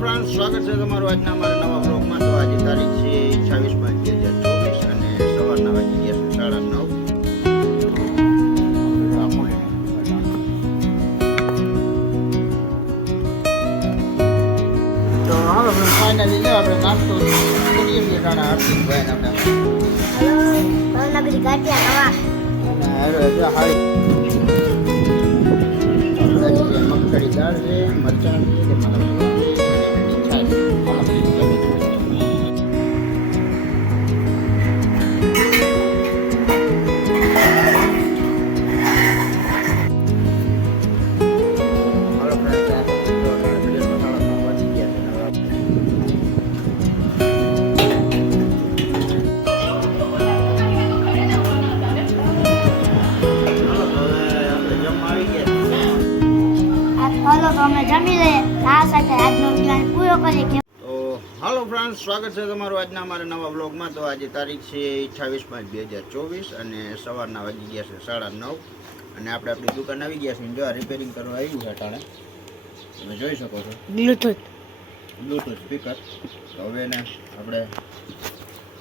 Friends, સ્વાગત છે તમારું આજના અમારા નવા બ્લોગમાં. તો આજે તારીખ છે 26/5/2024 અને સવારના વાગી ગયા છે 9:30. તો હાલો ફાઇનલી આપણે નાસ્તો કરીએ છીએ. જાણે હર્ષિતભાઈ આપણે ભાવનગરી ગાંઠિયા નવા મગફળી દાળ છે, મરચાં છે, હાલો તો અમે જમી લઈએ. આ સાથે આજનો પ્લાન પૂરો કરીએ. તો હાલો ફ્રેન્ડ્સ, સ્વાગત છે તમારું આજના અમારા નવા બ્લોગમાં. તો આજે તારીખ છે 28/5/2024 અને સવારના વાગી ગયા છે 9:30 અને આપણે આપણી દુકાન આવી ગયા છે. જો આ રિપેરિંગ કરવા આવ્યું છે અટાણે, તમે જોઈ શકો છો. Bluetooth speaker. તો હવે એને આપણે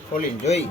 ખોલીને જોઈ.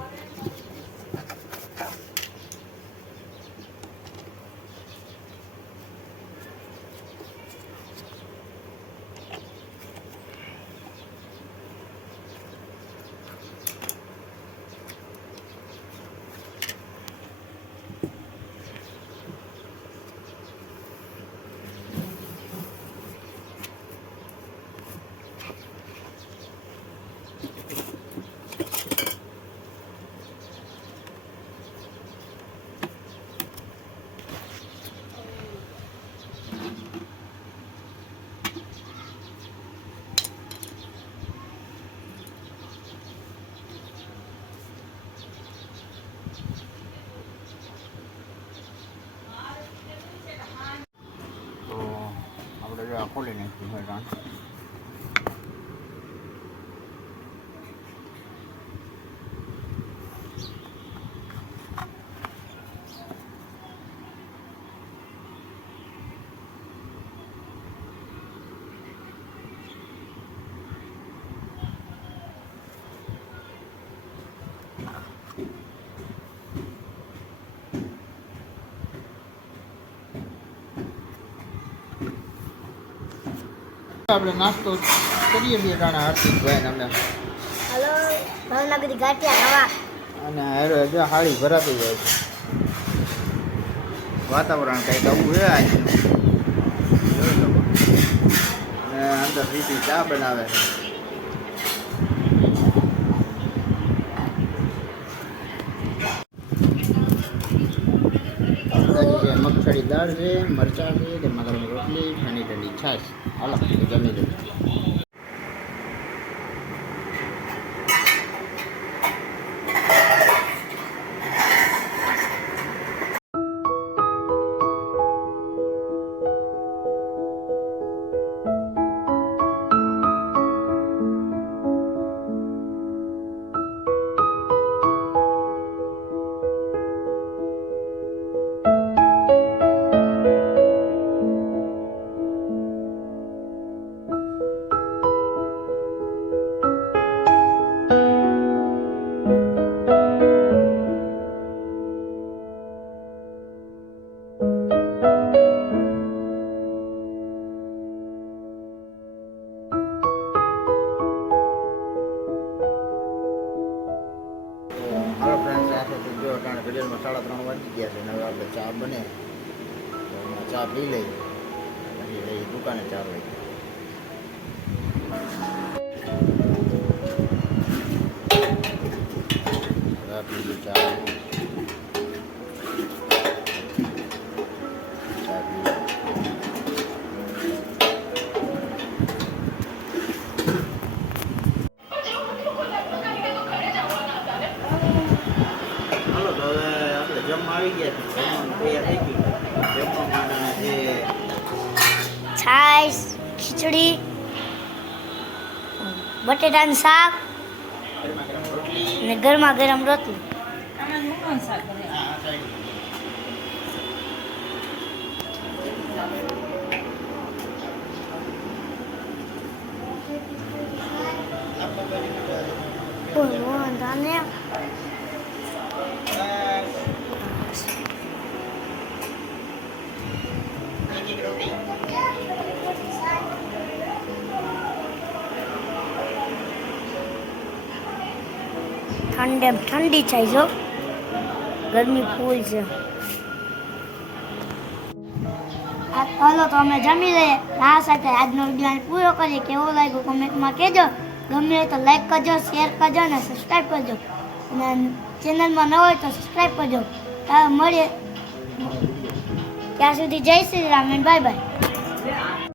ખોલી નાખ્યું. આપણે નાસ્તો કરીએ છીએ. જાણે હર્ષિતભાઈ આપણે હાલો ભાવનગરી ગાંઠિયા નવા અને જો હાળી ભરાતી જાય છે. વાતાવરણ કંઈક આવું છે આજે. અને અંદર સીધી ચા બનાવે છે. મગફળી દાળ છે, મરચાં છે, તેમાં ગરમ રોટલી, ઠંડી ઠંડી છાશ. હાલો જમી લો. ઘડિયાળમાં 3:30 વાગી ગયા છે. હવે આપણે ચા બને તો ચા પી લઈએ, પછી લઈ દુકાને 4 વાગે. પી ચા આવી ગયા છે. છાશ, ખીચડી, બટેટાનું શાક ને ગરમા ગરમ રોટલી. કોઈ વાંધો નહીં. ઠંડી થાય જો, ગરમી ફૂલ છે. હાલો તો અમે જમી લઈએ. આ સાથે આજનો વિડીયો પૂરો કરીએ. કેવો લાગ્યો કોમેન્ટમાં કહેજો. ગમે તો લાઈક કરજો, શેર કરજો અને સબસ્ક્રાઈબ કરજો. અને ચેનલમાં ન હોય તો સબસ્ક્રાઈબ કરજો. મળીએ ત્યાં સુધી જય શ્રી રામ, બાય બાય.